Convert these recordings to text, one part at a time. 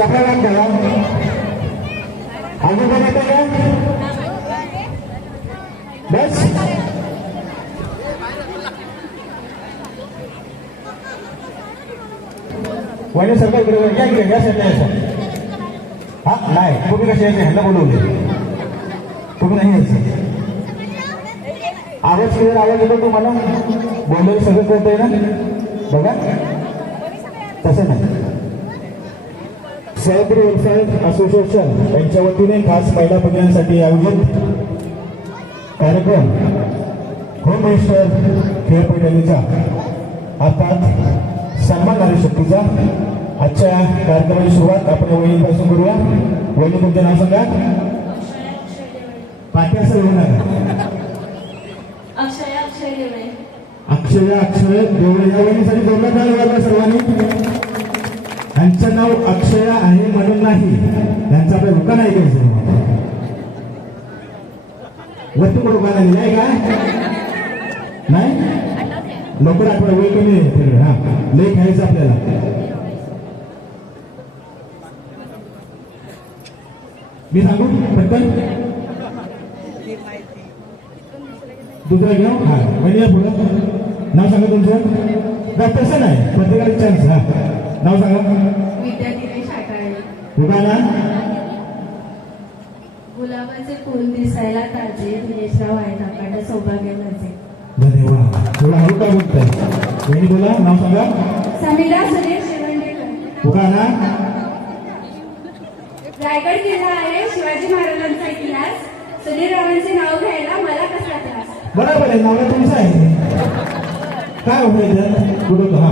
चपला काम करा आगे बढ़ते हैं बस वैने सरकार इकडे या इकडे या साईडला यायचं हा नाही तुम्ही कसे यायचे ह्यांना बोलवले तुम्ही नाही यायचं आवाज क्लिअर आवाज येतो तुम्हाला बोललेलं सगळं कळतंय ना बघा तसं नाही सह्याद्री वेलफेअर असोसिएशन यांच्या वतीने खास महिला भगिनींसाठी आयोजित कार्यक्रम होम मिनिस्टर खेळपैठणीचा अर्थात सन्मान नारी शक्तीचा आजच्या कार्यक्रमाची सुरुवात आपण वहिनीपासून करूया. वहिनी तुमचं नाव सांगा. पाठी असं लिहून नका. अक्षय देवळे. अक्षय देवळे या वहिनीसाठी जोडण्यात आलं सर्वांनी. यांचं नाव अक्षया आहे म्हणून नाही त्यांचं आपलं दुकान आहे घ्यायचं वस्तू दुकान आहे नाही काय नाही लवकर आठवडा वेळ कमी आहे तिकडे हा लई खायचं आपल्याला. मी सांगू पटकन दुसरा घेऊ हा म्हणजे पुढं नाव सांगा तुमचं. तसं नाही प्रत्येकाला चान्स हा नाव सांगा. विद्यागिरी शाकाळे. उगाला गुलाबाचे फुल दिसायला ताजे दिनेशराव आहे नाकांड सौभाग्य माझे. धन्यवाद. थोडा हळू का बोलताय वहिनी बोला. नाव सांगा. समीरा सुरेश शिवंडेकर. उगाला रायगड किल्ला आहे शिवाजी महाराजांचा इतिहास. सुनील रावांचे नाव घ्यायला मला कसला त्रास. बरोबर आहे नाव तुमचं आहे काय होतं कुठं हा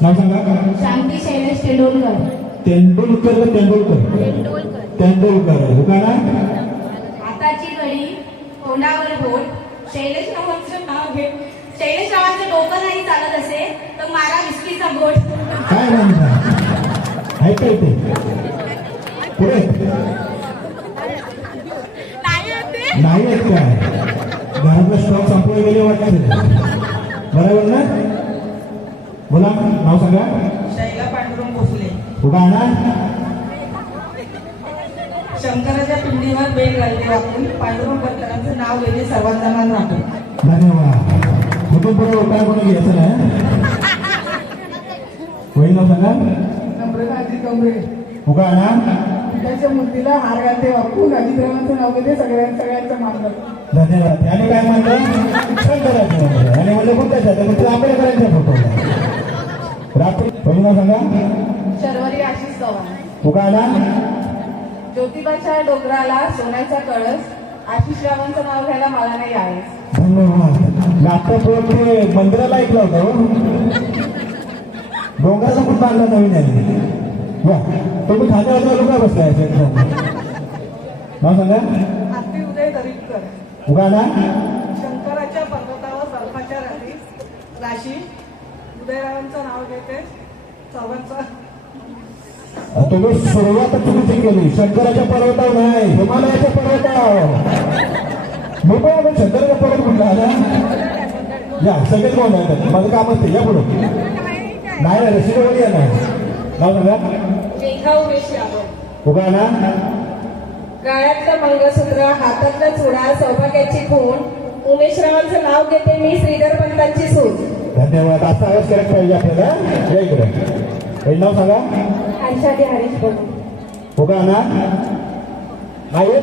नाव सांगा. शांती शैलेश तेंडुलकर. तेंडुलकर उगाला हाताची घडी तोंडावर बोट. शैलेश रावांचं नाव घे. शैलेश रावांचं डोकं नाही चालत असे तर मारा विस्कीचा बोट. काय म्हणता ऐकाय ते पुढे नाही आहेत काय घरातला स्टॉक संपला गेले वाटतं बरोबर ना. बोला नाव सांगा. शैला पांडुरंग भोसले. उगाला शंकराच्या पिंडीवर बेल घालते वापरून पांडुरंग करतानाचं नाव गेले सर्वांचा मान राखून. धन्यवाद. कुठून पुढे उपाय कोणी घ्यायचं नाही वही नाव सांगा. नम्रताजी कमरे. उगाला त्याच्या मूर्तीला हार घालते वापरून अजितरावांचं नाव घेते सगळ्यांचं मान राखून. धन्यवाद. आणि काय म्हणतो शंकराचं आणि म्हणजे कोणत्या आंबेडकरांच्या फोटो रात्री वही नाव सांगा. शर्वरी आशिष चव्हाण. उगाला ज्योतिबाच्या डोंगराला सोन्याचा कळस. आशिष रावांचं नाव घ्यायला मला नाही आहे. धन्यवाद. नागपूर ते मंदिराला ऐकलं होतं डोंगराचा खूप बांधला नवीन आहे वा तुम्ही खात्यावर लोक बसलाय नाव सांगा. आरती उदय दरीपकर. उगाला शंकराच्या पर्वतावर बर्फाच्या राशी. उदयरावांचं नाव घेते सर्वांचं. तुम्ही सुरुवात चुकीची केली. शंकराच्या पर्वतावर नाही हिमालयाच्या पर्वतावर. मोठा आपण शंकराच्या पर्वत कुठला आला या सगळेच कोण आहे माझं काम असते या पुढे नाही रशिकावली आहे ना. नाव सांगा. मेघा उमेश यादव. उगाला गळ्यातलं मंगळसूत्र हातातला चुडा सौभाग्याची खूण. उमेशरावांचं नाव घेते मी श्रीधर पंतांची सून. धन्यवाद. असा आवाज करेक्ट पाहिजे आपल्याला. या इकडे नाव सांगा. आषाढी हरीश बोलू. उगाला हा या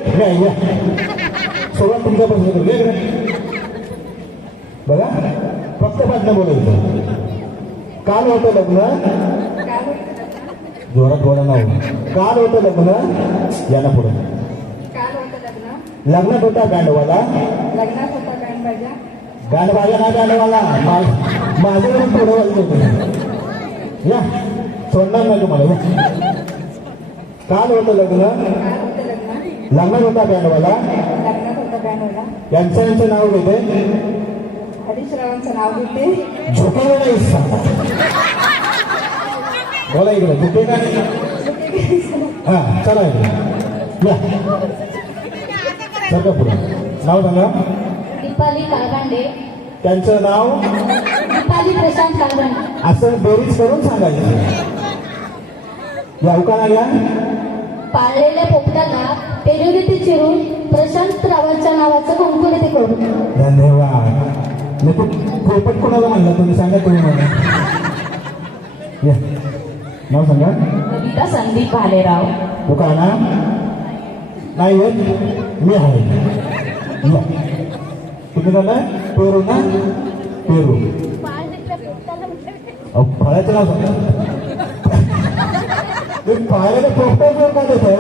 सुरुवात तुमच्यापासून करू इकडे बघा फक्त बातम्या बोलायचं. काल होतं लग्न जोरात बोला नाव. काल होतं लग्न याला पुढे काल होतं लग्न. लग्नात होता गांडवाला. लग्नात होता गाणबाजा. गांडवाजा ना गांडवाला माझ्याकडून थोडं वाजत होतं या सोडणार नाही तुम्हाला. काल होतं लग्न. काल होतं लग्न. लग्नात होता गांडवाला. लग्नात होता गाणवाला. यांचं नाव घेते हरीश रावांचं नाव घेते. झोपेला नाही सांगा. बोला इकडे झोपे का नाही हा चला इकडे या सरका पुढे. नाव सांगा. दीपाली काळगांडे. त्यांचं नाव दीपाली प्रशांत काळगांडे. असं बेरीज करून सांगायचं. या उकाना घ्या. पाळलेल्या पोपटाला पेरुरीती चिरून प्रशांत रावांच्या नावाचं कुंकुलिती करू. धन्यवाद. मी पोपट कोणाला म्हणला तुम्ही सांगा तुम्ही मला. या नाव सांगा. कविता संदीप भालेराव. उकाना नाही येत मी आहे. या तुम्ही झालं पेरू ना पेरू. फळाचं नाव सांगा. मी पाहायला पोपटाचं का देत आहे.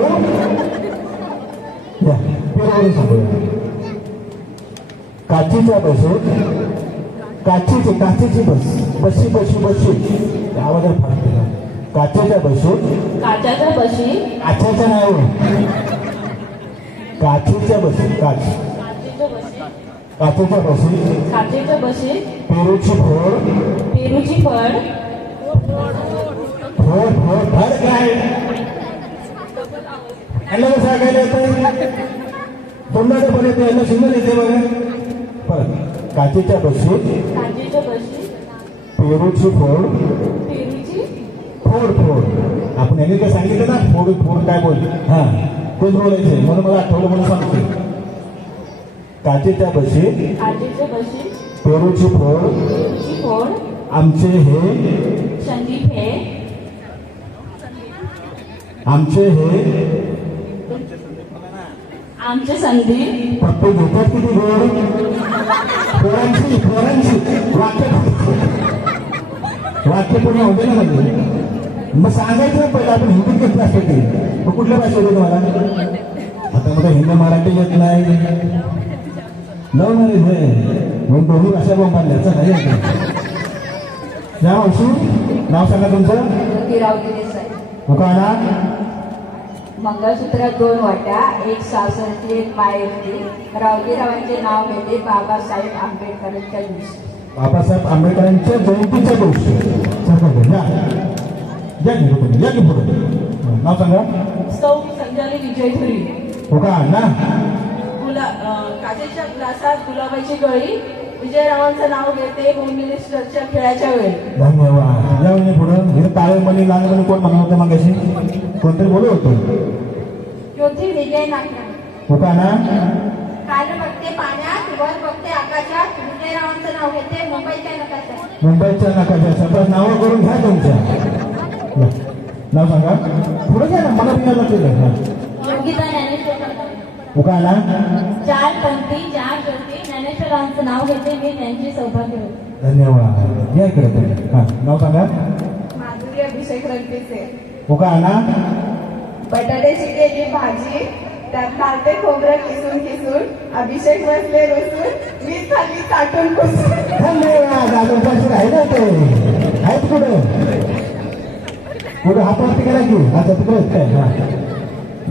या पेरूवरून सांगूया. काचीच्या बसेत काचेची बशी आवाजात फरक केला. काचेच्या बसेत काच्याच्या बशी काचेच्या नाही हो. काचेच्या बसेत काचेच्या बसेत काचेच्या बशी पेरूची फोड पेरूची फळ फळ काय यांना कसं सांगायला येतं. तोंडाने पण येते यांना शिंदे येते बघा. परत काचेच्या बसेत काचेच्या बशी पेरूची फोड पेरूची फोड आपण यांनी काय सांगितलं ना फोड काय बोल हा तेच बोलायचे म्हणून मला आठवलं म्हणून सांगते. काचेच्या बशीत काचेच्या बशी पेरूची फोड पेरूची फोड आमचे हे संदीप हे आमचे आमचे संदीप पप्पू घेतात किती गोड. फोरांची वाक्य पूर्ण होते ना म्हणजे मग सांगायचं ना पहिलं आपण हिंदीत घेतलं असतं ते. मग कुठल्या भाषा होते तुम्हाला. आता मला हिंदी मराठी येत नाही नाही हे मग दोन्ही भाषा बोंबाडल्याचं नाही येत. या मावशी नाव सांगा तुमचं. रावगी देसाई. उकाना मंगळसूत्रात 2 वाट्या, एक सासरची एक माहेरची. रावगीरावांचे नाव घेते बाबासाहेब आंबेडकरांच्या दिवशी. बाबासाहेब आंबेडकरांच्या जयंतीच्या दिवशी. या की तुम्ही या की पुढे. नाव सांगा. सौ संजली विजय धुरी. उकाना काचेच्या ग्लासात गुलाबाची गळी. विजयरावांचं नाव घेते होम मिनिस्टरच्या खेळाच्या वेळी. धन्यवाद. या म्हणजे पुढं हे काळे मणी लाल मणी कोण म्हणत होतं मगाशी. कोणतरी बोलत होतो. योधी विजय नागरा. उकाना काल बघते पाण्यात वर बघते आकाशात. विजयरावांचं नाव घेते मुंबईच्या नकाशात. मुंबईच्या नकाशा सगळं नावं करून घ्या तुमच्या. या. नाव सांगा. पुढे घ्या ना मला बिघायला केलं. योगिता ज्ञानेश्वर. उकाना 4 पंक्ती 4 ज्योती ज्ञानेश्वरांचं नाव घेते मी त्यांची सौभाग्य होते. धन्यवाद. या इकडे तुम्ही. हा नाव सांगा. माधुरी अभिषेक रंगीचे. उकाना बटाट्याची केली भाजी, त्यात घालते खोबरं किसून अभिषेक बसले बसून मी खाली चाटून पुसून. धन्यवाद. अजून पैसे राहिले ते आहेत कुठे हातावरती केला की आता तिकडे काय. हा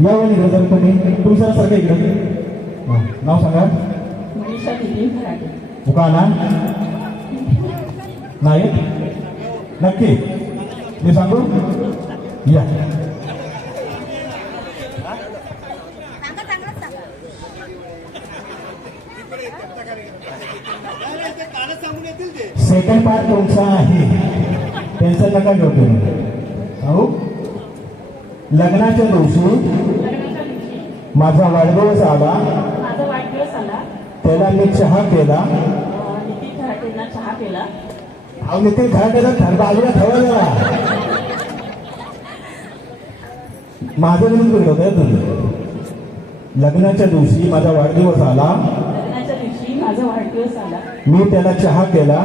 या इकडे जर तुम्ही सारखं इकडे. हा नाव सांगा. मनीषा दिलीप मराठे. उकाना नाही नक्की मी सांगू. या सेकंड पार्ट तुमचा आहे त्यांचा नका घेऊ तुम्ही. सांगू. लग्नाच्या दिवशी माझा वाढदिवस आला. माझा वाढदिवस आला. त्याला मी चहा केला. नितीन खराटेंना चहा केला. अहो नितीन खराटेला बाजूला ठेवा जरा. माझं म्हणून बिघडत होतं तुझं. लग्नाच्या दिवशी माझा वाढदिवस आला. लग्नाच्या दिवशी माझा वाढदिवस आला. मी त्याला चहा केला.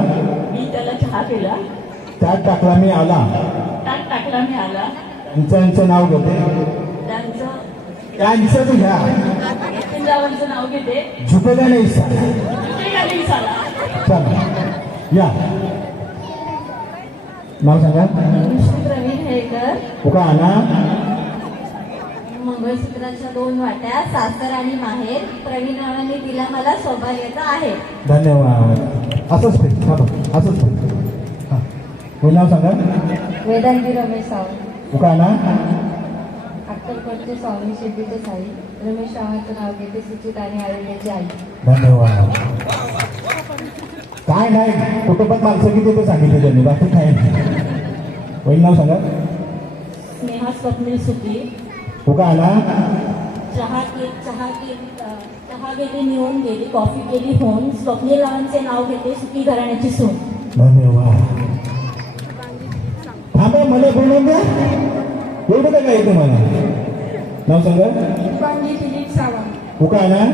मी त्याला चहा केला. त्यात टाकला मी आला. ताट टाकला मी आला. त्यांचं नाव घेते. त्यांचं घ्या. नितीनरावांचं नाव घेते. झुकेगा नाही सा. खाली झाला. चला या नाव सांगा. प्रवीण हेळकर. उकाना मंगळसूत्राच्या 2 वाट्या, सासर आणि माहेर. प्रवीणरावांनी दिला मला सौभाग्याचा आहे. धन्यवाद. असंच फिट हा बघ असंच फिट. हा हे नाव सांगा. वेदांती रमेश सावंत. उकाना अक्कलकोटचे स्वामी शिर्डीचे साई. रमेश रावांचं नाव घेते सुचित आणि आरोग्याची आई. धन्यवाद. काय नाही कुटुंबात माणसं किती ते सांगितले त्यांनी बाकी काय नाही. वही नाव सांगा. स्नेहा स्वप्नील सुकी. हो का आला चहा गेली निघून गेली, कॉफी केली होऊन, स्वप्नील रावांचे नाव घेते, सुकी घराण्याची सून. धन्यवाद. थांबा मला बोलून द्या. एवढं काय आहे तुम्हाला? नाव सांगा. शुभांगी दिलीप सावंत. हो का आला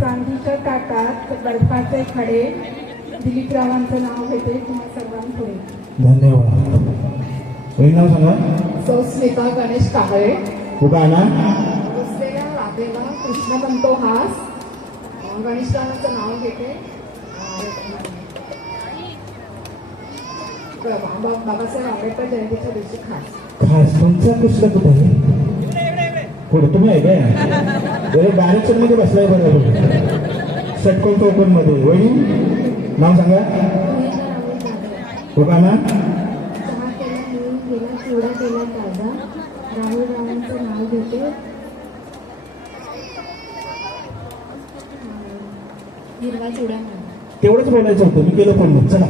चांदीच्या ताटात बर्फाचे खडे, दिलीपरावांचं नाव घेते तुम्हा सर्वांपुढे. धन्यवाद. वही नाव सांगा. सौ स्मिता गणेश कांबळे. हो का आला बसलेल्या राधेला कृष्णबंतो हास, गणेशरावांचं नाव घेते. बाबासाहेब आंबेडकर जयंतीच्या दिवशी खास. खास तुमचा कृष्ण कुठे आहे? पुढे तुम्ही आहे काय? डायरेक्शन मध्ये बसलाय बरोबर. षटकोन चौकोन मध्ये. वही नाव सांगा. हो का ना चहा केला मिळून गेला, चिवडा केला ताजा, राहुल रावांचं नाव घेते. हिरवा चिवडा मिळून. तेवढंच बोलायचं होतं. मी केलं पण चला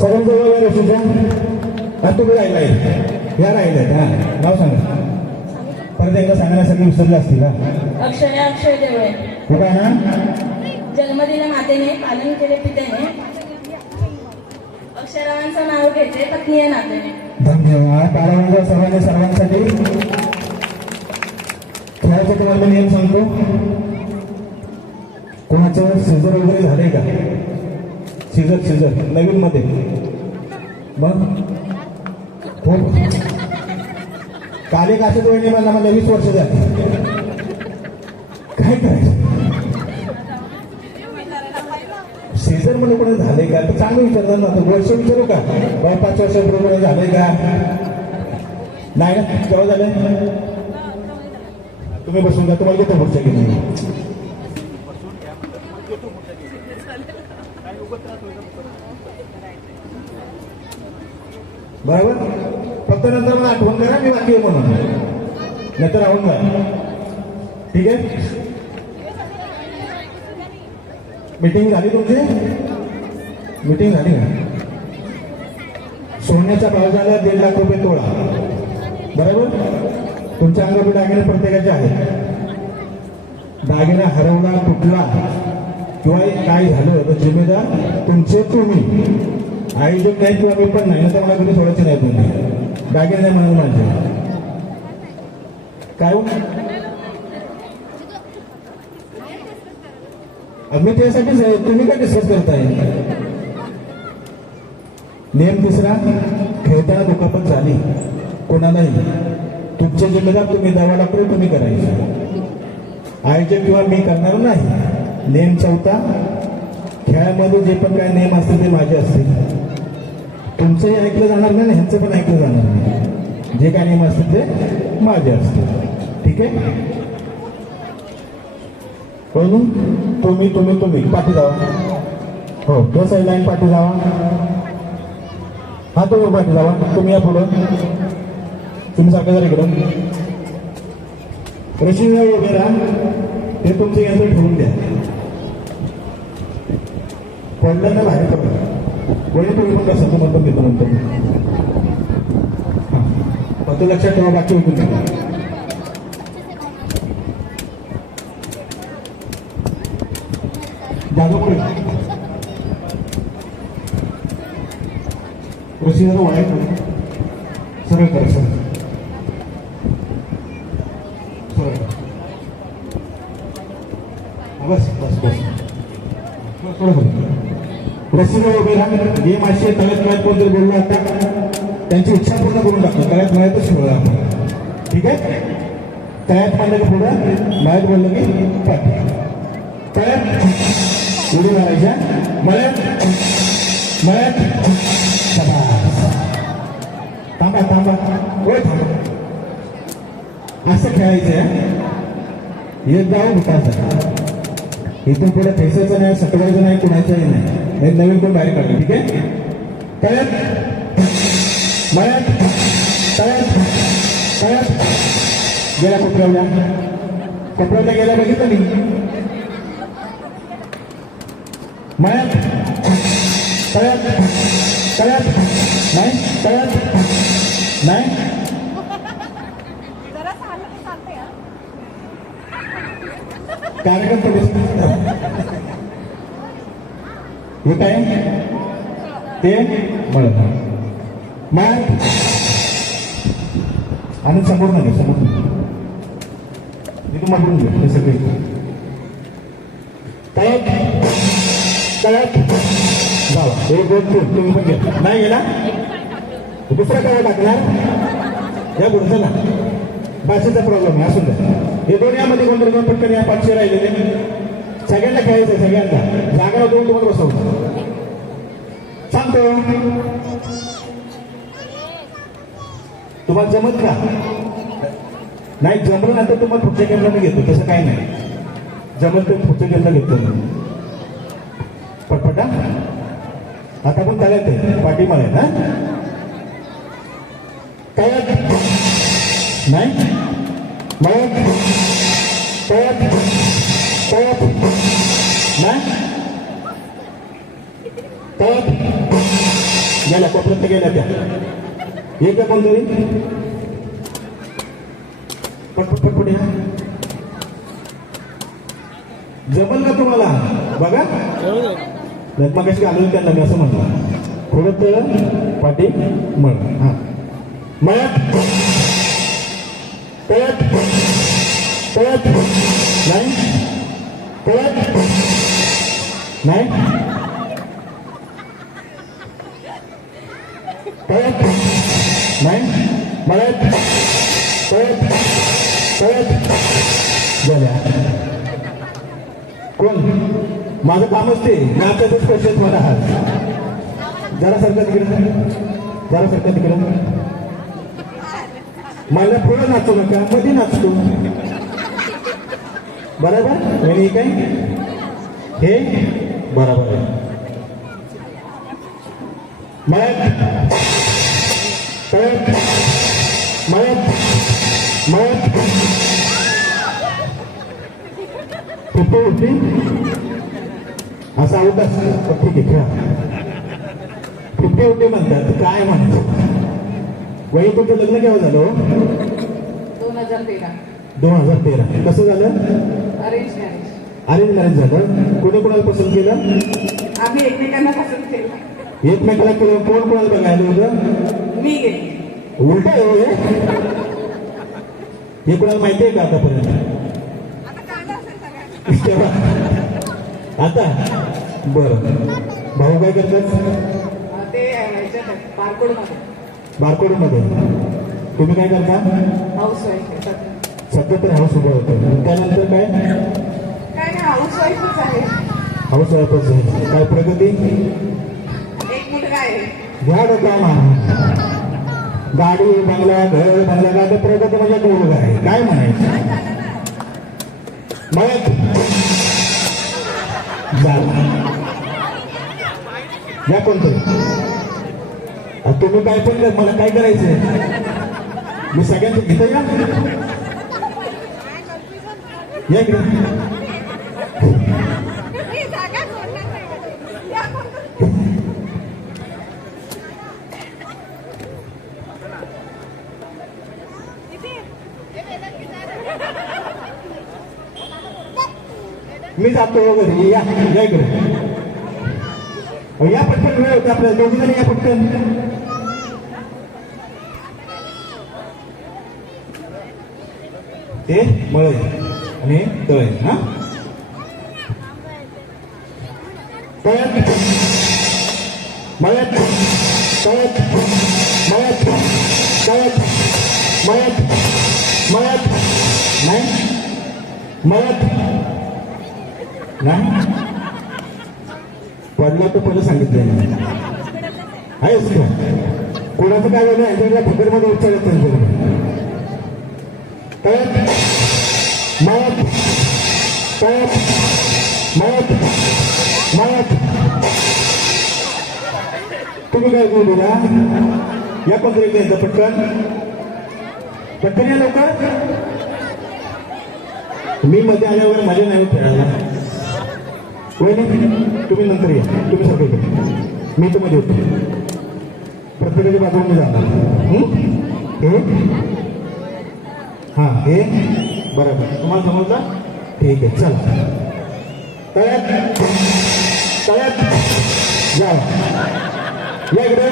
सगळ्यांजवळ या रेषेच्या. आणि तुम्ही राहिलाय या राहिल्यात. हा नाव सांगा. परत एकदा सांगण्यासाठी विसरले असतील. हा अक्षया अक्षय देवळे. हो का ना जन्म दिला मातेने, पालन केले पितेने, अक्षरावांचं नाव घेते, पत्नी आहे नातेने. धन्यवाद. बाळांचा सर्वांनी सर्वांसाठी खेळाचा तुम्हाला नियम सांगतो. कोणाचं सीझर वगैरे झालंय का? सीझर नवीन मध्ये मग हो. काल एक असं वहिनी मला 20 वर्ष झाली. काय करायचं? सीझर मध्ये कोणी झालंय का? तर चांगलं विचारतात ना. तर वर्ष विचारू का? 5 वर्षापूर्वी झालंय का? नाही ना. केव्हा झालंय? तुम्ही बसून जा. तुम्हाला घेतो पुढच्या गेली. बरोबर. फक्त नंतर मला आठवण करा मी बाकी आहे म्हणून. नंतर राहून जा. ठीक आहे. मीटिंग झाली तुमची? मीटिंग झाली ना. सोन्याचा भाव झाला 1.5 लाख रुपये तोळा. बरोबर. तुमच्या अंगावर दागिने प्रत्येकाचे आहेत. दागिना हरवला कुठला किंवा काय झालं तर जिम्मेदार तुमचे तुम्ही. आयोजक नाही किंवा मी पण नाही. तर मला कधी सोडायचे नाही. तुम्ही दागिने नाही म्हणाल माझे. काय हो? मी त्यासाठीच आहे. तुम्ही काय डिस्कस करताय? नियम 3, खेळताना दुखापत झाली कोणालाही तुमचे जिम्मेदार तुम्ही. 10 लाख रुपये तुम्ही करायचे. आयोजक किंवा मी करणार नाही. नियम 4, खेळामध्ये जे पण काय नियम असतील ते माझे असतील. तुमचंही ऐकलं जाणार नाही, ह्यांचं पण ऐकलं जाणार नाही. जे काय नियम असतील ते माझे असतील. ठीक आहे. कोणी तुम्ही पाठी जावा. हो तो साईड लाईन पाठी जावा. हा तुम्ही पाठी जावा. तुम्ही या पुढं. तुम्ही सारखं जर इकडं रशीद उभे राहा. ते तुमचे यंत्र ठेवून द्या. पडलं ना बाहेर पडलं. कोणी तुम्ही पण कसं तुम्हाला पण घेतो नंतर. फक्त लक्षात ठेवा बाकी होतो. जागा पुढे रशीदाला वाढायचं. सरळ करा. सरळ बस बस बस. थोडं रस्सीला उभे राहा. गेम अशी आहे. तळ्यात कोणतरी बोललो आता त्यांची इच्छा पूर्ण करून टाकतो. तळ्यात मळ्यातच खेळूया आपण. ठीक आहे. तळ्यात म्हणलं की पुढं, मळ्यात बोललं की पाठी. तळ्यात उडी मारायच्या. मळ्यात थांबा. होय थांबा. असं खेळायचं. येत जाऊ भुताचा. इथून पुढे फेसायचं नाही, सटवायचं नाही, कुणाचंही नाही. नवीन कोण बाहेर काढलं. ठीक आहे. मळ्यात गेल्या कोपऱ्यावल्या गेल्या बघितलं मी. मळ्यात नाही. कार्यक्रम हे काय ते बरं मग आणि समोर नाही समोर मी तुम्हाला बोलून घ्या हे सगळे तळप तळप जावा एक दोन तीन तुम्ही पण घ्या नाही गेला दुसरा काय टाकणार या पुढचं ना भाषेचा प्रॉब्लेम आहे असून द्या हे दोन यामध्ये कोणतरी दोन पटकन या पाचशे राहिलेले सगळ्यांना खेळायचं सगळ्यांना जागा देऊन तुम्हाला बसवतो सांगतो तुम्हाला जमत का नाही जमलं नंतर तुम्हाला पुढच्या केंद्राने घेतो तसं काही नाही जमत तर पुढच्या केंद्राला घेतो पटपटा आता पण चालत आहे पाठीमाळे ना काय नाही मग तळप तळप नाही तळप गेल्या कोपऱ्यात गेल्या त्या एक का कोणतरी पटपट पटपट या जमल का तुम्हाला बघा मग कशी घालून त्यांना मी असं म्हणतो थोडं तळ पाठी मळ हा मळत तळत तळत नाही तळत नाही तळत नाही मळत तळत तळत झाल्या कोण माझं कामच ते नाचायचंच पैसे मला हात जरा सरकार तिकडे जरा सरकार तिकडे मला पुढे नाचू नका मध्ये नाचतो बरोबर आणि काय हे बरोबर आहे मळत तळत मळत मळत कुठे होती असा अवकाश ठीक आहे खेळा कुठे होते म्हणतात काय म्हणतात वही तुमचं लग्न केव्हा झालं 2013 2013 कसं झालं अरेंज मॅरेज अरेंज मॅरेज झालं कोणी कोणाला पसंत केलं आम्ही एकमेकांना पसंत केलं एकमेकाला केलं कोण कोणाला बघायला होतं मी गेले उलट आहे हो हे कोणाला माहिती आहे का आतापर्यंत आता बरं भाऊ काय करतात ते बारकोडमध्ये बारकोडमध्ये तुम्ही काय करता हाऊस वाईफ सध्या तर हाऊस उभं होतं त्यानंतर काय काय नाही हाऊस वाईफच आहे हाऊस वाईफच आहे काय प्रगती एक मुलगा आहे घ्या काम गाडी बंगला घर बंगला काय तर प्रगती म्हणजे एक मुलगा आहे काय म्हणायचं मग झालं या कोणतरी तुम्ही काय पण कर मला काय करायचंय मी सगळ्यांचं घेतो या इकडे मी जातो घरी या इकडे या पटकन वेळ होता आपल्याला दोघी जण या पटकन ते मळे आणि तळे हा तळ्यात मळ्यात तळ्यात मळ्यात तळ्यात मळ्यात मळ्यात नाही मळ्यात नाही पडला तर पहिलं सांगितलं आहेस का कोणाचं काय झालं यांच्याकडे फुकटमध्ये उच्चारत तळ्यात मळ्यात तळ्यात मळ्यात मळ्यात तुम्ही काय बोलू बोला या कोणतरी घ्यायचं पटकन पटकन या लवकर मी मध्ये आल्यावर माझ्या नाही खेळायला होय ना तुम्ही नंतर या तुम्ही सगळे मी तुम्हाला येतो प्रत्येकाच्या बाजूला मी जाणार हे हा हे बरोबर तुम्हाला समजलं ठीक आहे चला तळ्यात तळ्यात जा या इकडे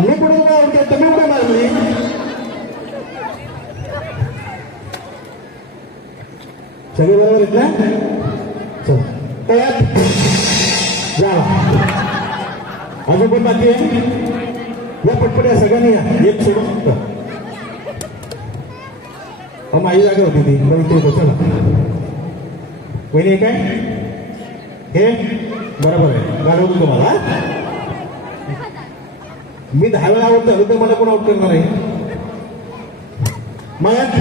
मी कुठे आवडते तुम्ही कुठे मारली सगळे बरोबर आहेत ना चला तळ्यात जा अजून पण बाकी आहे या पटपट्या सगळ्यांनी या एक सोडून फक्त माझी जागा होती ती बघितली चला वहिनी काय हे बरोबर आहे गाडवतो तुम्हाला मी 10 वेळा आउट झालो तर मला कोण आउट करणार आहे मळ्यात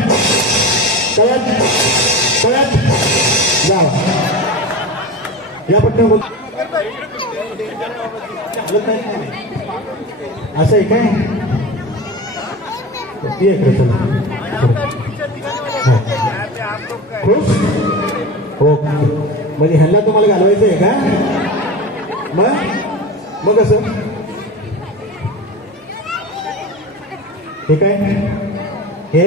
तळ्यात तळ्यात जा या पट्ट्या असं आहे काय ती आहे चला खुश ओके म्हणजे ह्यांना तुम्हाला घालवायचं आहे का मग कसं ठीक आहे हे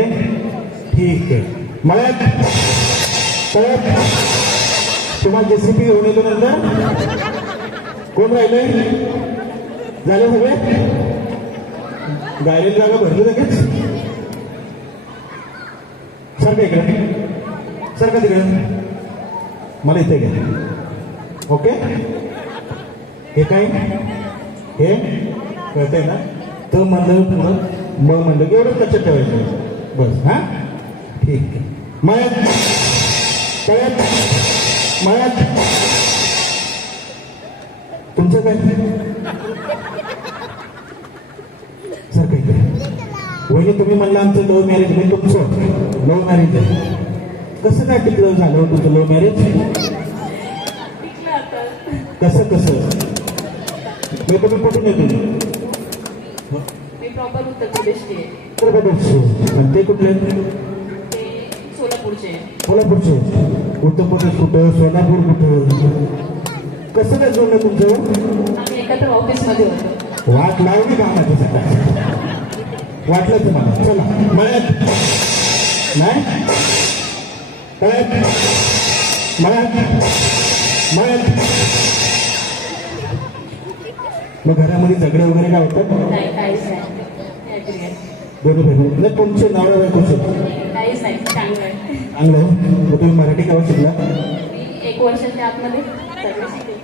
ठीक आहे मळ्यात तळ्यात तुम्हाला जेसीपी घेऊन येतो नंतर कोण राहिले झाले सगळे गायलेली जागा भरली लगेच सारखं इकडे सारखं तिकडे मला इथे घ्या ओके हे काय हे कळतंय ना तर म्हणलं पुढं मग म्हणलं की एवढं लक्षात ठेवायचं बस हा ठीक आहे मळ्यात तळ्यात मळ्यात तुमचं काय सारखं इकडे वहिनी तुम्ही म्हणलं आमचं लव्ह मॅरेज म्हणजे तुमचं लव्ह मॅरेज आहे कसं काय टिकलं झालं तुमचं लव्ह मॅरेज कसं कसं मी तुम्ही कुठून येतो मी प्रॉपर उत्तर प्रदेशची आहे. उत्तर प्रदेश आणि ते कुठले ते सोलापूरचे कोल्हापूरचे उत्तर प्रदेश कुठं सोलापूर कुठं कसं काय जोडलं तुमचं आम्ही एकत्र ऑफिसमध्ये होतो. वाट लावली कामाची सकाळ वाटलं तुम्हाला चला मळ्यात नाही तळ्यात मळ्यात मळ्यात मग घरामध्ये झगडे वगैरे काय होतात नाही काहीच नाही agree आहे. बरोबर नाही तुमचे नवरा बायकोचे काहीच नाही चांगलं आहे. चांगलं आहे. मग तुम्ही मराठी केव्हा शिकला मी 1 वर्षाच्या आतमध्ये सगळं शिकले.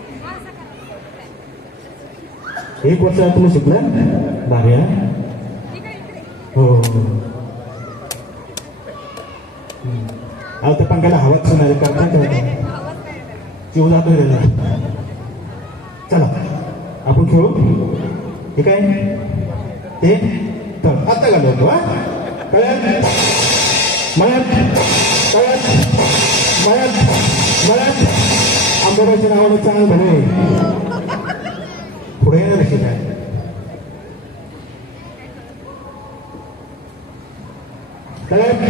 1 वर्षात तुम्ही शिकला भारी आहे. हो अहो त्या पंख्याला हवाच सुनायला करता चिव जातो चला आपण खेळू हे काय ते तर आता घालवतो हा कळ्यात मळ्यात तळ्यात मळ्यात मळ्यात आंबाबाईच्या नावानं चांगलं भले पुढे येणार की काय तळ्यात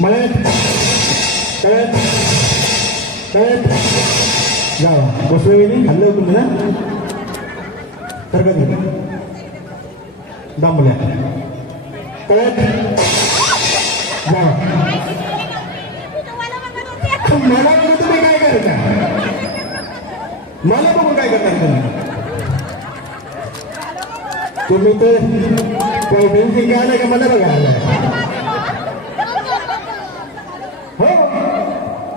मळ्यात तळ्यात तळ्यात जावा बसलो वेळी हल्लं तुम्ही ना तर कधी दांबल्या तळ्यात जावा मला बघून तुम्ही काय करता मला बघून काय करता तुम्ही तर पैठणची काय आलं का मला बघायला हो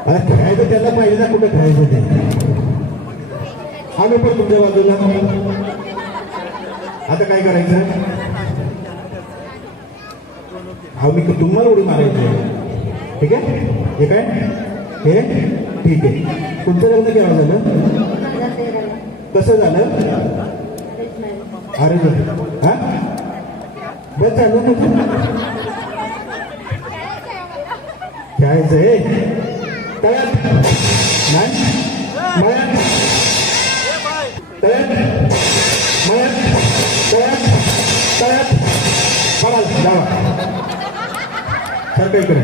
अरे खेळायचं त्याला पाहिजे ना कुठे खेळायचं ते आलो पण तुमच्या बाजूला आता काय करायचं हा मी तुम्हाला उडी मारायची ठीक आहे हे काय हे ठीक आहे तुमचं लग्न केव्हा झालं 2013 कसं झालं अरे हा बस झालं ना खेळायचं हे तळ्यात नाही मळ्यात तळ्यात मळ्यात तळ्यात तळ्यात बघा जावा सारखं इकडे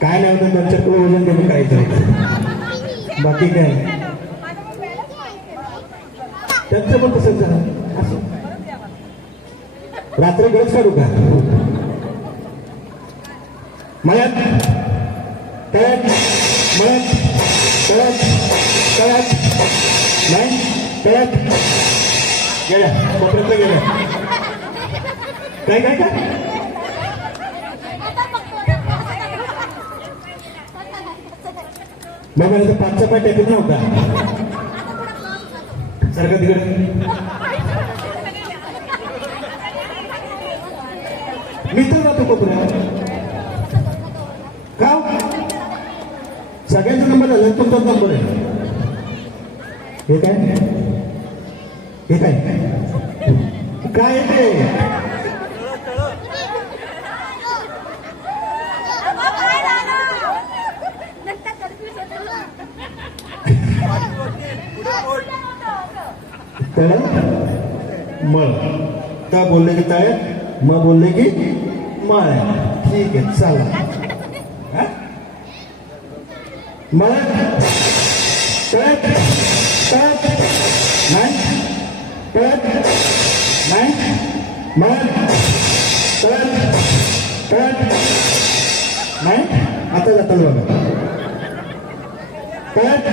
काय नाही होतं 2-4 किलो वजन कमी करायचं बाकी काय त्यांचं पण तसंच झालं असं रात्री गरज काढू का मळ्यात तळ्यात मळ्यात तळ्यात तळ्यात नाही तळ्यात गेल्या कोपऱ्यातल्या गेल्या काय काय काय बाबा इथं पाचचा पाय टेकत नव्हता सारखा तिकडे मी तर जातो कोपऱ्यात का सगळ्यांचा नंबर आहे तुमचाच नंबर आहे हे काय हे काय काय ते तळ मळ त बोलले की तळ म बोलले की मळ ठीक आहे चला हा? मळ तळ्यात तळ्यात नाही तळ्यात नाही मळ तळ्यात तळ्यात नाही आता जाताना बघा तळ्यात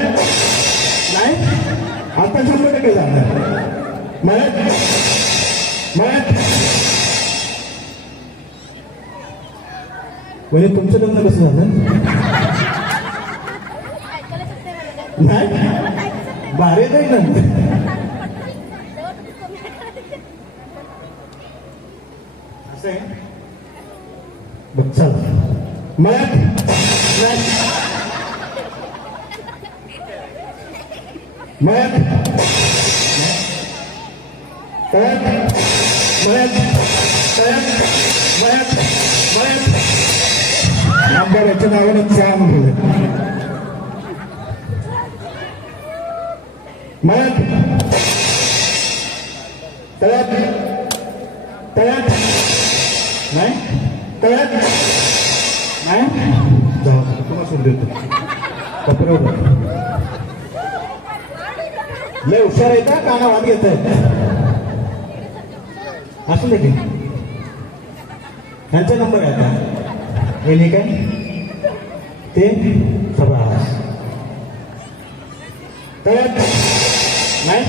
नाही आता 100% जाणार मळ्यात मळ्यात म्हणजे तुमचं लग्न कसं झालं नाही बारे नाही ना असं आहे बघ चल मळ्यात मळ्यात तळ्यात मळ्यात तळ्यात मळ्यात मळ्यात आमदाराच्या नावानं चाम बोलत मळ्यात तळ्यात तळ्यात नाही तळ्यात नाही जाऊ तुम्हाला सोड देतो कपड्यावर लय हुशार आहे का काना वाद घेत असू दे की ह्यांचा नंबर आहे आता हे नाही काय ते सभास तळ्यात नाही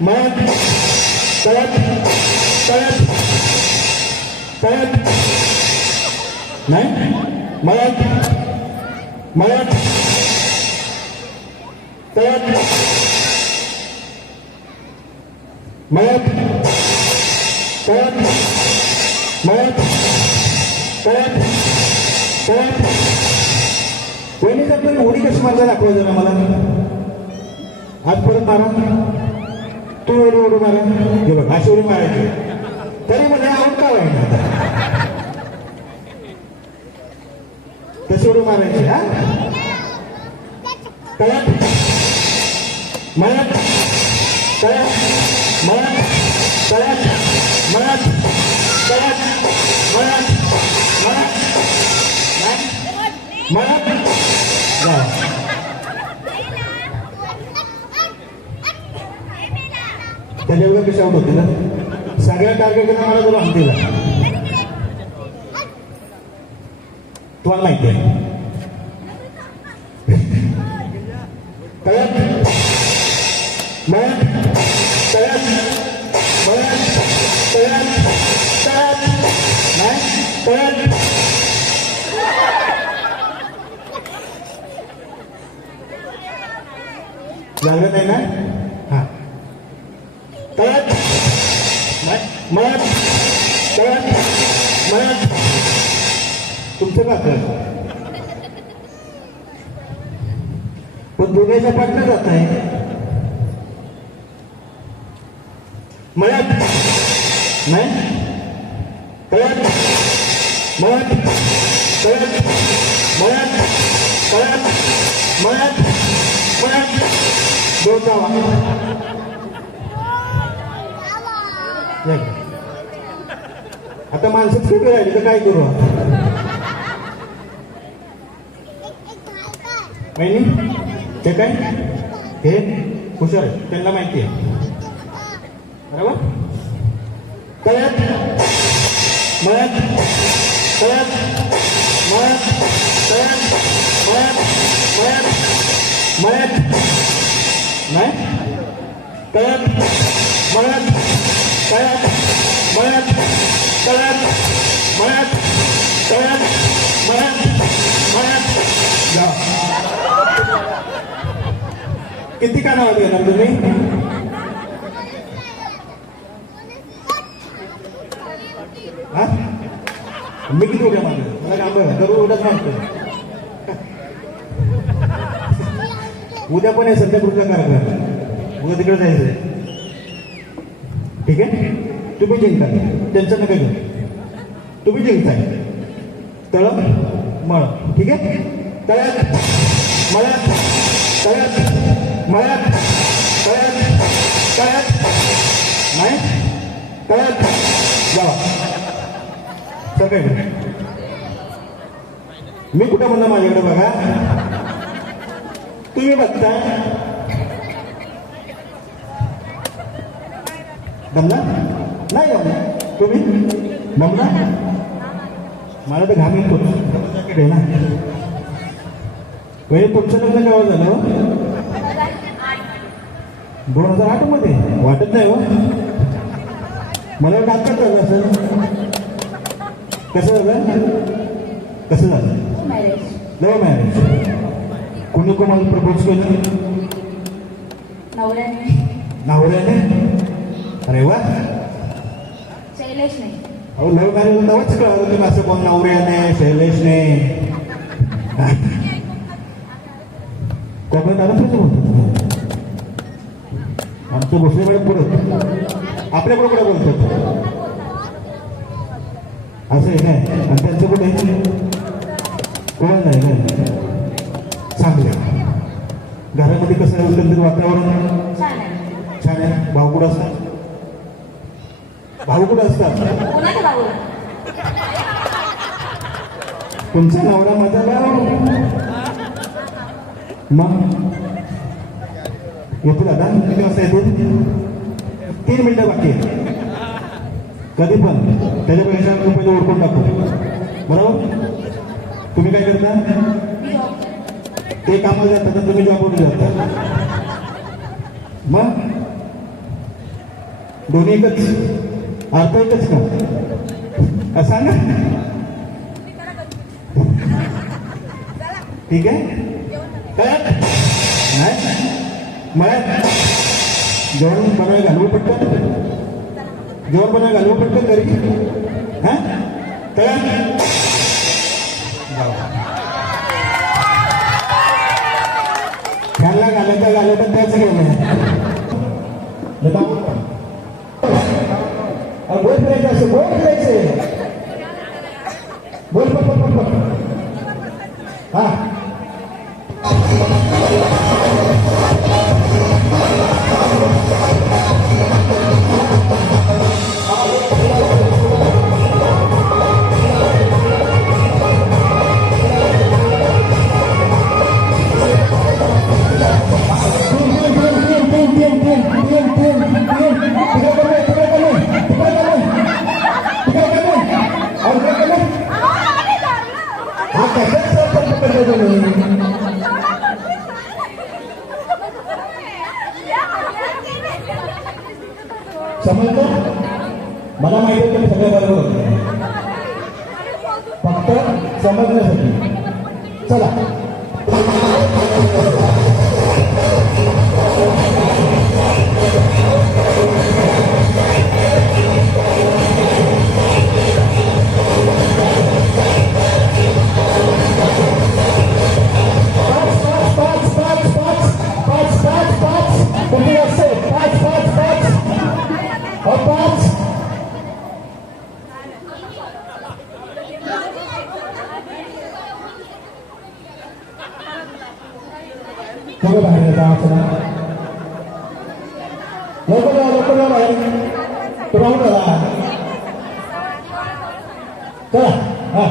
मळ्यात तळ्यात तळ्यात तळ्यात नाही मळ्यात मळ्यात तळ्यात मळ्यात तळ्यात मळ्यात तळ्यात तळ्यात वहिनीचा तुम्ही उडी कशी मारला दाखवा जरा मला आज परत मारा तू एवढी उडी मारा हे बघ अशी उडी मारायची तरी मला आवड का वाईट आता तशी उडी मारायची हा तळ्यात मळ्यात तळ्यात मळ्यात तळ्यात मळ्यात तळ्यात मळ्यात मळ्यात मळ्यात त्याच्या एवढं कशा होते ना सगळ्या टार्गेटला मला तुला आणतील तुम्हाला माहिती आहे तळ्यात मळ्यात तळ्यात मळ्यात तळ्यात तळ्यात नाही तळ्यात लागलं नाही ना हा तळ्यात मळ्यात तळ्यात मळ्यात तुमचं का पण दुनियाच्या पाठनं जात आहे मळ्यात नाही तळ्यात मळ्यात तळ्यात मळ्यात तळ्यात मळ्यात मळ्यात दोन आता माणसंच किती राहिली तर काय करू माहिती ते काय हे हुशार आहे त्यांना माहिती आहे बरोबर तळ्यात मळ्यात तळ्यात मळ्यात तळ्यात मळ्यात मळ्यात मळ्यात नाही तळ्यात मळ्यात तळ्यात मळ्यात तळ्यात मळ्यात तळ्यात मळ्यात मळ्यात जा. किती कानावर येणार तुम्ही? हा मी किती उद्या मागेल मला काम बघा दररोज उद्याच मागतो. उद्या पण आहे सध्या कुठला कार्यक्रम उद्या तिकडे जायचंय. ठीक आहे तुम्ही जिंका टेन्शन नका घेऊ. तुम्ही जिंकताय तळ मळ. ठीक आहे तळ्यात मळ्यात तळ्यात मळ्यात तळ्यात तळ्यात नाही तळ्यात जावा. सर काय मी कुठं म्हणलं माझ्याकडे बघा. तुम्ही बघताय दमला नाही दमला तुम्ही दमला मला तर घाम येतो आहे ना. म्हणजे तुमचं लग्न केव्हा झालं 2008 मध्ये वाटत नाही हो मला वाटतं झालं असं. कसं झालं कसं झालं लव्ह मॅरेज. कोणी कोणाला प्रपोज केलं? नवऱ्याने. अरे वा शैलेश नाही. अहो लव्ह मॅरेज नवच कळालं तुम्ही असं कोण नवऱ्याने शैलेशने कोकणात आलं कसं बोलतो आमचं भोसले मॅडम पुढे आपल्याकडे कुठे बोलतात असं आहे काय. आणि त्यांचं कुठे कोण नाही काय चांगलं. घरामध्ये कसं आहे एकंदरीत वातावरण छान आहे. छान आहे. भाऊ कुठं असतात? भाऊ कुठं असतात? कोणाचा भाऊ? तुमचा नवरा माझा भाऊ. मग येतो दादा किती वाजता येतो? 3 मिनिटं बाकी आहे. कधी पण त्याच्यापेक्षा पहिले ओळखून टाकू बरोबर. तुम्ही काय करता? ते कामाला जातात तर तुम्ही जॉबवर जाता. मग दोन्ही एकच अर्थ एकच का सांगा. ठीक आहे नाही मळ्यात जेवण बनवायला घालवं पटकन. जेवण बनवायला घालवं पटकन घरी. हा तयार ह्याला घालवता त्याच गेलं. बोल फिरायचं असं बोल फिरायचे बोल पट पट पट हा समजलं. मला माहिती आहे तुम्ही सगळं बरोबर होतं फक्त समजण्यासाठी. चला सगळं बाहेर येतात. लवकर बाहेर तुम्हाला चला हा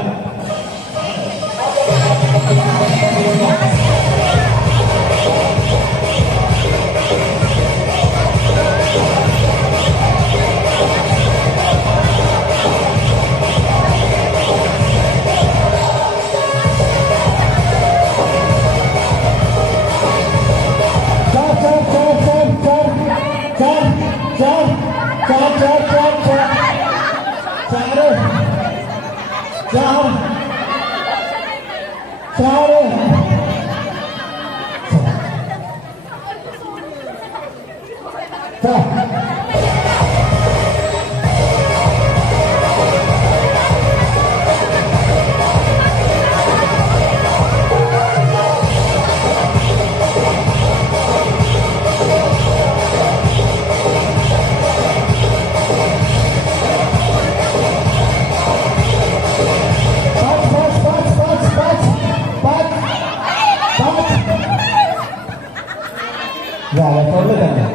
झालं सोडलं त्यांना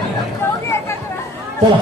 चला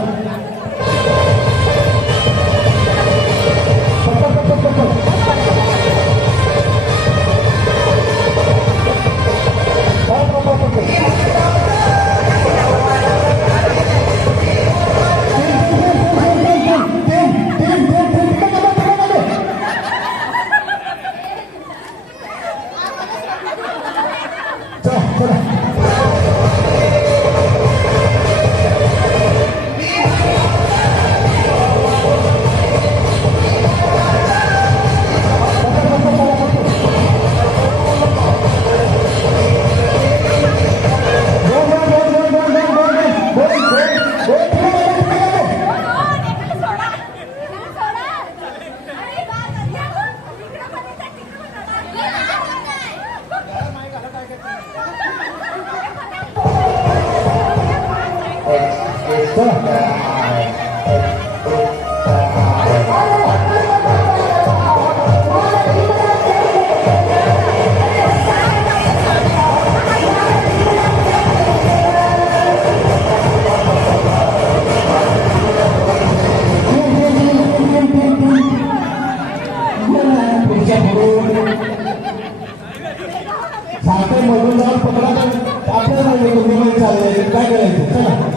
साखर मधून जाऊन पकडा तर आपल्याला चाललंय काय करायचं चला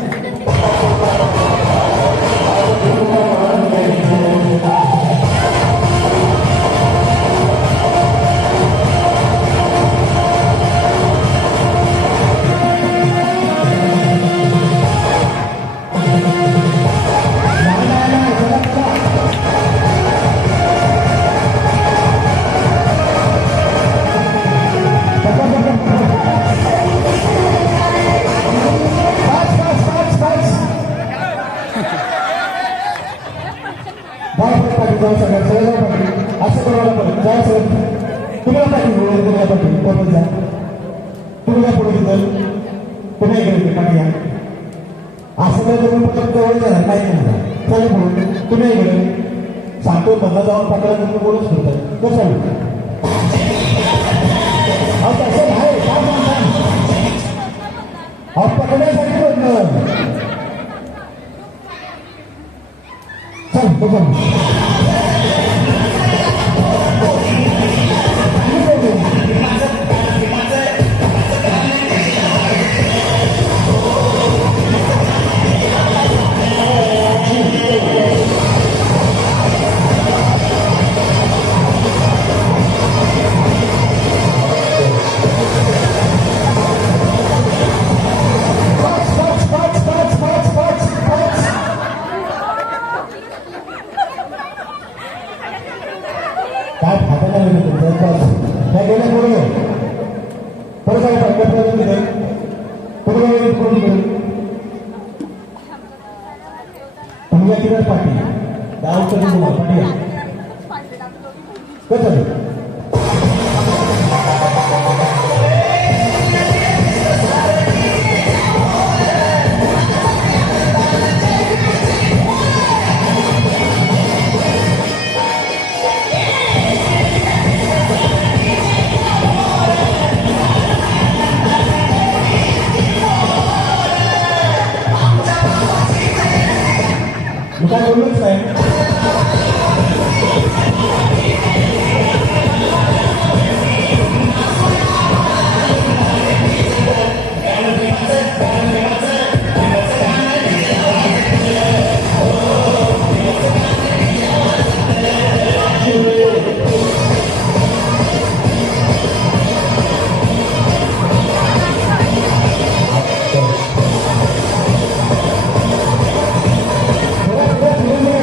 असं करायला पाहिजे काय सर तुम्हाला पाहिजे तुम्हाला पाहिजे कोण जा तुम्हाला पुढे तिथं पुन्हा इकडे पाठी या असं काय तुम्ही पटकन जवळ जाणार काय नाही चला म्हणून तुम्ही इकडे सांगतो बंदा जाऊन पकडा तुम्ही बोलूच करतात कसं तसं आहे काय सांगता पकडण्यासाठी बोलणं चल बघा काय फाटायला लागलं त्या गेल्या पुढे परत काय पाहिजे तिथे पुढे पुढे पंजा किरण पाटील गाव कधी तुम्हाला पाटील कसं काय बोलूच नाही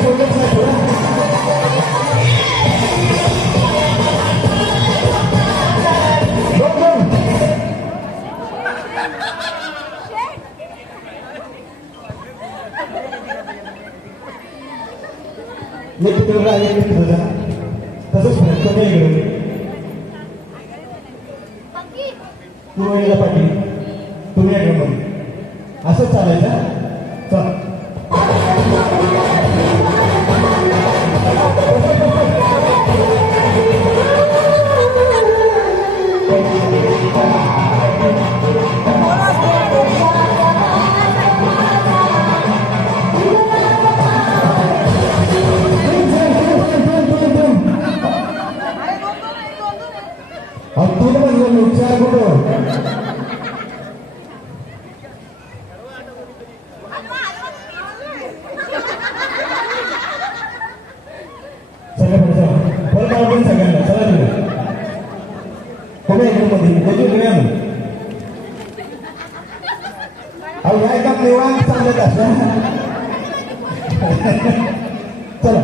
बोलूच नाही एक मित्र आहे, एक मित्र जा. तसंच प्रयत्न नाही घेऊन तू वेळेला पाटील तुम्ही या मध्ये असंच चालायचं. चल तुला म्हणजे विचार कुठं सगळ्यांना चला तुम्ही मध्ये अहो ह्या एका निवांत चालत असं चला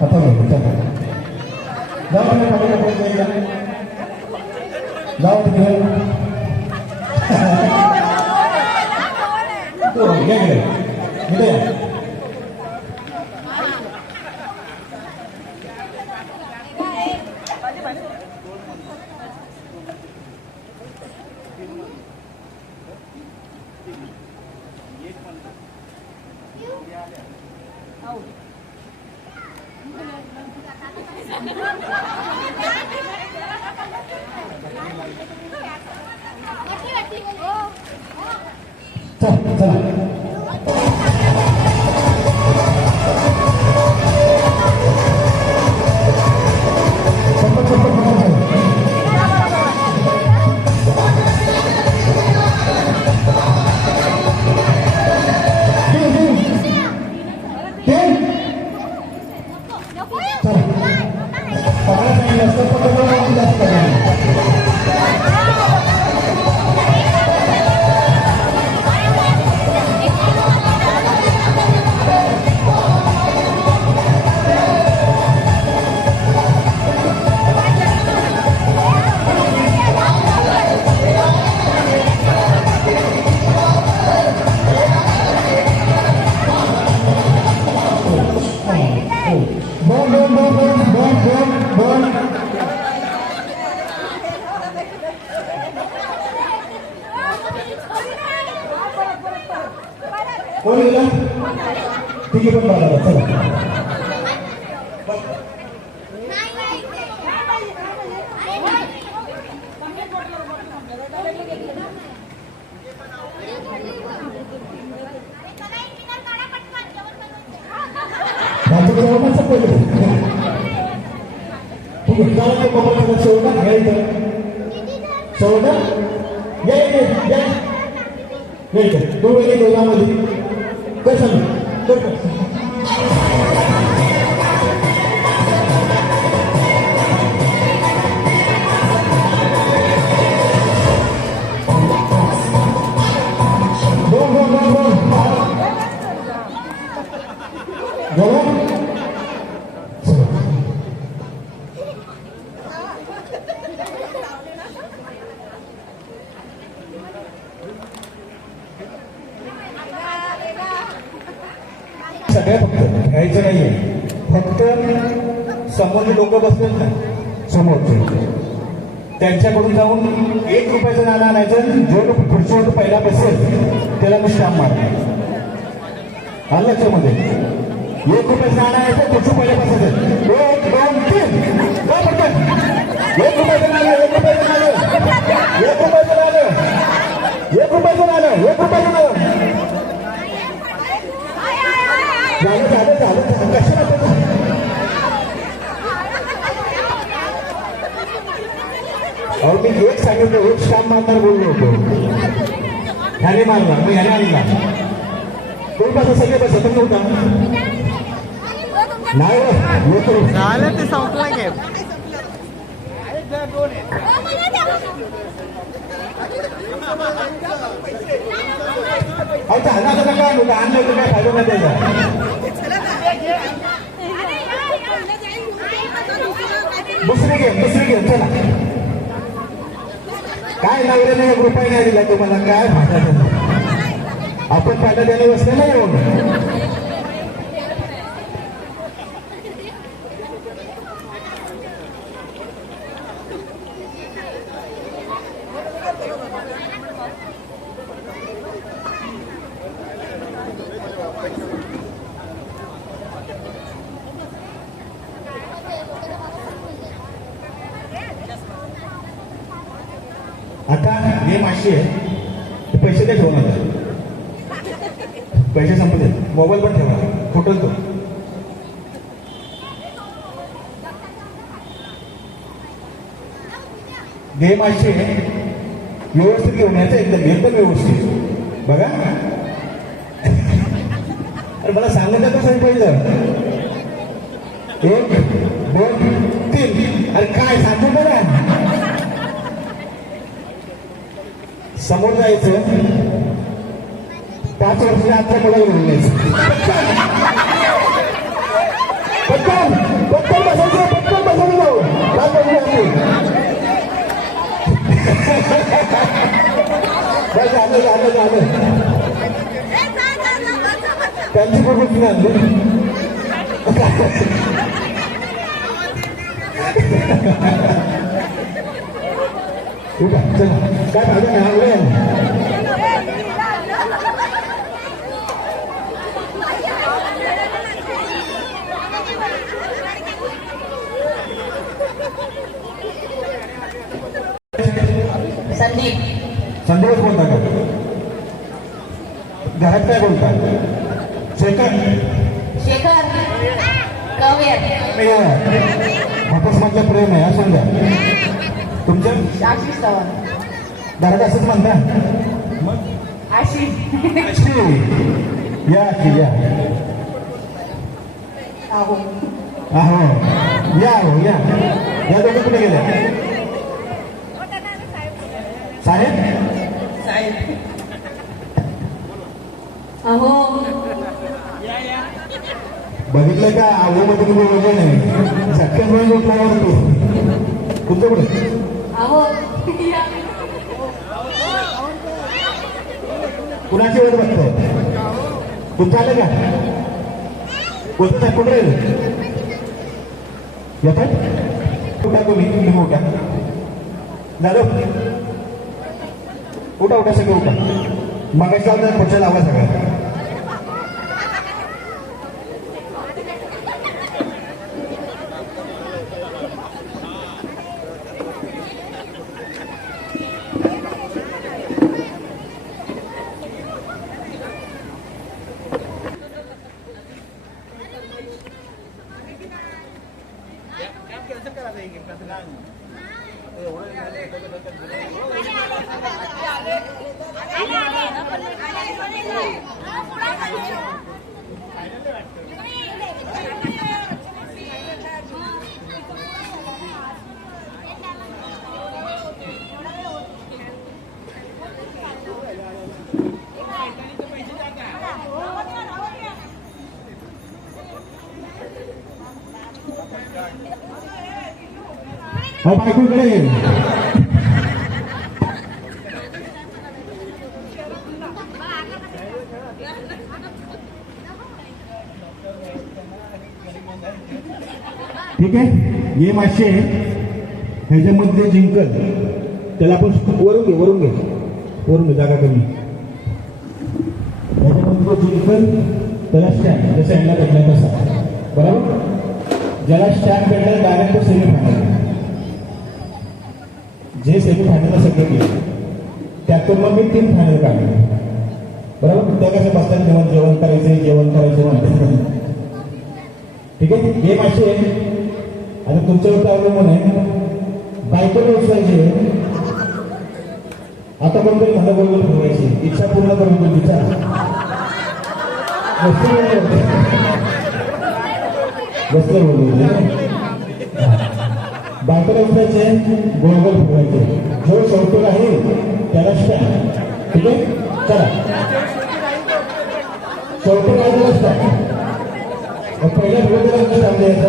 आता जाऊ तिकडे चल चला कोण गेला ठीक आहे पण बघा चला सगळ्या फक्त घ्यायचं नाहीये फक्त समोरचे लोक बसलेत ना समोरचे त्यांच्याकडून जाऊन 1 रुपयाचं नाणं आणायचं जो पुढच्यावर पहिला बसेल त्याला मी स्टाम्प मारणार आलं लक्षामध्ये 1 रुपयाचं नाणं आणायचं पुढचं पहिल्या बसायचं 1 2 3 1 रुपयाचं नाणं 1 रुपयाचं नाणं 1 रुपयाचं नाणं 1 रुपयाचं नाणं 1 रुपयाचं नाणं झालं कशाला अहो मी एक सांगितलं 1 स्टाम्प मारणार बोललो होतो ह्याने मारला मग ह्याने आणला कोण बसा सगळे बसा पण नव्हता नाही येतो झालं ते संपला गेम अहो झाला आता काय होतं आणलं होतं काय फायदा नाही त्याचा दुसरी गेम चला काय नवऱ्याने 1 रुपया नाही दिला तुम्हाला, काय भाषा आपण फाटा द्यायला बसले नाही येऊन. आता हे माशी आहे, पैसे काय ठेवणार, पैसे संपले, मोबाईल पण ठेवा, फोटो तो. गेम अशी व्यवस्थित घेऊन यायचं, एकदम एकदम व्यवस्थित बघा. अरे मला सांगण्यात कसं पहिलं 1 2 3, अरे काय सांगू बघा. समोर जायचं, 5 वर्षाच्या आतल्या मुला घेऊन यायचं. पटकन पटकन बसायचं, पटकन बसायचं जाऊ झालं झालं झालं. त्यांची बरोबर तुम्ही आणली. चला काय पाहिजे नाही. संदीप. संदीपच बोलता का? घरात काय बोलता? शेखर शेखर कव्यर. वापस म्हटलं प्रेम आहे असं द्या. तुमच्या आशिष चव्हाण. घरात असंच म्हणता मग? आशिष. या की या. आहो. अहो या हो या. या दोघं कुठे गेल्या? साहेब अहो बघितलं का? आवडीमध्ये तुम्ही वगैरे नाही सख्याच वेळ उठल्यावर तू तुमच्या कुठे? अहो कुणाची वेळ बघतो? तुमचं आलं का? कोणतं साहेब कुठे राहील? येतात उठा तुम्ही उठा. झालं उठा उठा सगळं उठा. मग चालतं पुढच्या लावा सगळ्या. बायकोकडे ठीक आहे. गेम असे ह्याच्यामध्ये जिंकल त्याला आपण वरून घे जागा कमी. ह्याच्यामध्ये तो जिंकल त्याला स्टँड, जसं यांना भेटला तसा बरोबर. ज्याला स्टँड भेटला डायरेक्ट तो सेमी फायनल. जे सेमी फायनलला सगळं गेलं त्यातून मग मी 3 फायनल काढले बरोबर. त्या कसं बसतात जेवण करायचं म्हणतात. ठीक आहे. गेम अशी आहे आता तुमच्यावर अवलंबून आहे. बायकोला उचलायची आता कोणतरी म्हणलं बरोबर ठेवायची इच्छा पूर्ण करून तुमची बसलं बोलू. बायकोला उचलायचे गोल फिरवायचे. जो शेवटी आहे त्याला स्टँड. ठीक आहे. चला शेवटी राहिलेला स्टँड. पहिल्या विरोधाला स्टँड द्यायचा.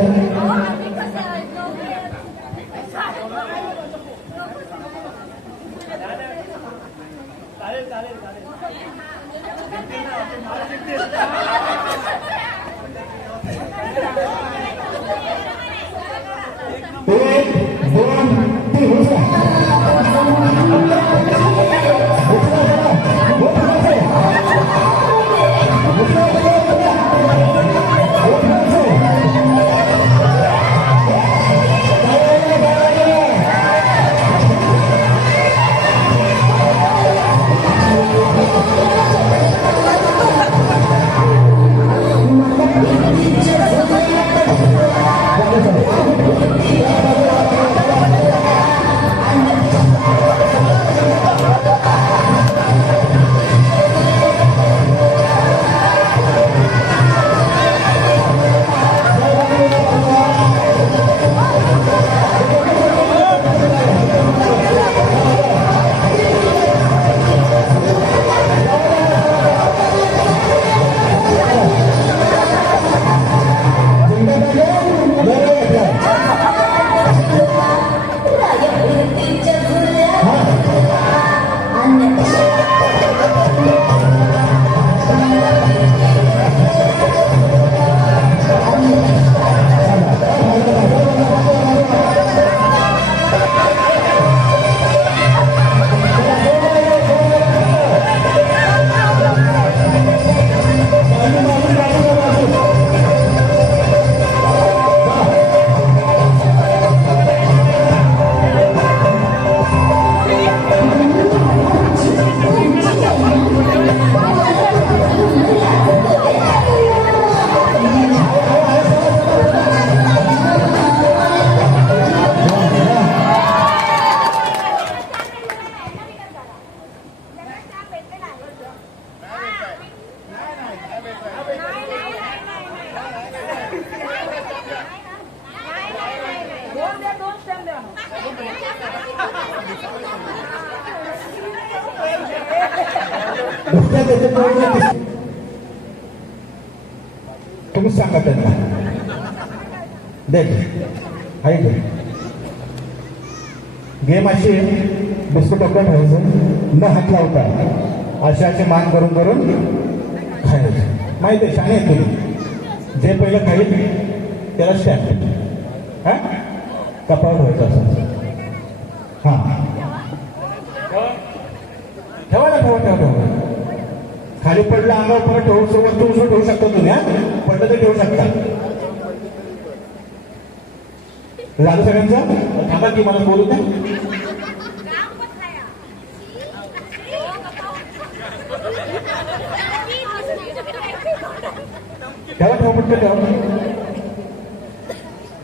नुसत्या त्याच्यात तुम्ही सांगा त्यांना देख आहे ते गेम अशी बिस्कुट टोकन ठेवायचं न हात लावता अशी मान करून करून खायचं माहिती आहे शाणे आहे तुम्ही जे पहिलं खाईल त्याला स्टॅम्प हा कपाळ ठेवायचं असं हा ठेवा ना ठेवा खाली पडलं अंगावर परत ठेवू सोबत तुम्ही ठेवू शकता तुम्ही हा पडलं तर ठेवू शकता झालं सगळ्यांचं थांबा की मला बोलू द्या ठेवा पटकन ठेवा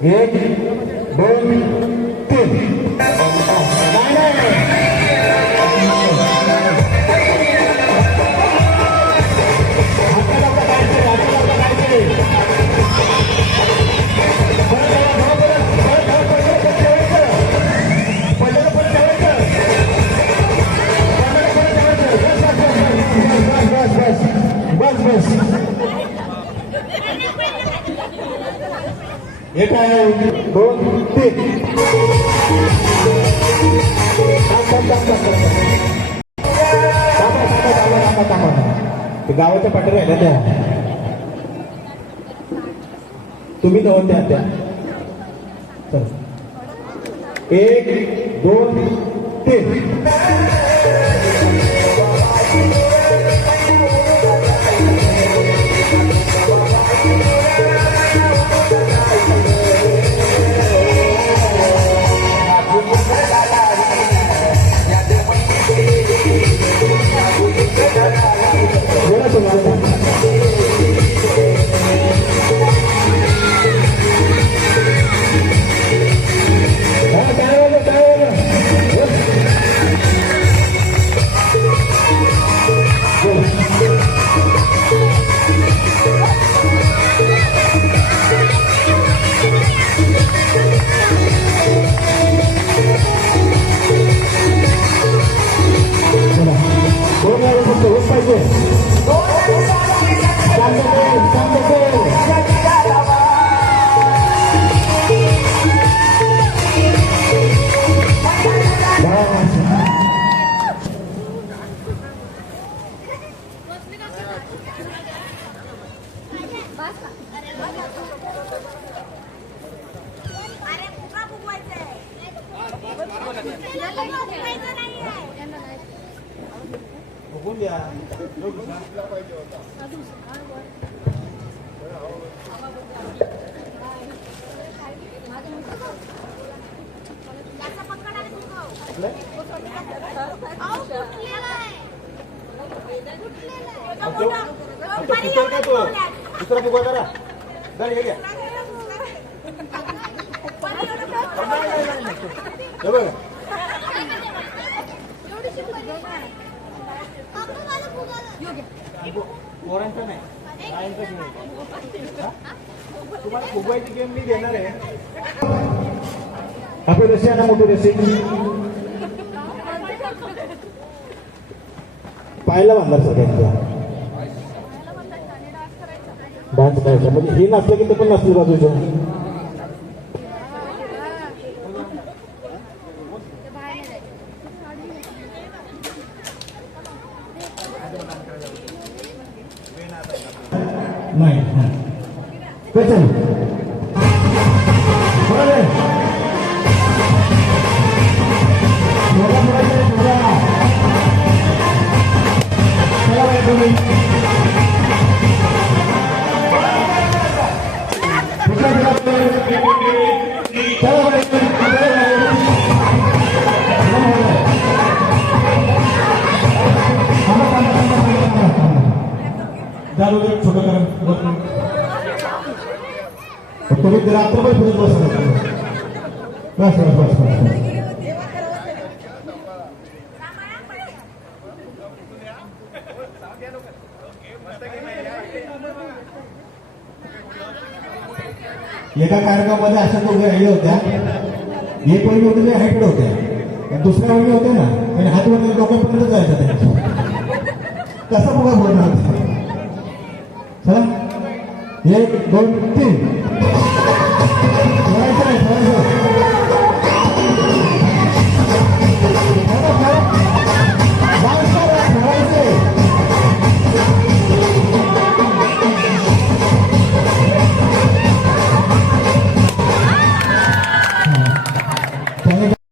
1 2 3 नाही बस एक आहे 2 3 ते गावाच्या पाठी राहिल्या त्या तुम्ही नव्हत्या त्या चल 1 2 3 बघून द्या दुसरा फुगा करा हे घ्या बघा पोरांचं नाही तुम्हाला फुगवायची गेम मी देणार आहे आपली रशी आहे ना मोठी रशी पाहायला बांधणार सगळ्यांचा डान्स करायचा म्हणजे हे नसलं की ते पण नसली बाजूच्या नाही कसं छोटं करा तुम्ही रात्रभर फिरत बसा बस बस बस बस एका कार्यक्रमामध्ये अशा दोघे राहिले होत्या एक वळी होते ते हाईट होते आणि दुसऱ्या वळी होते ना आणि हात वर डोक्यापर्यंत जायचं त्यांच्या कसा बघा बोलणार चला 1 2 3 ठेवायचं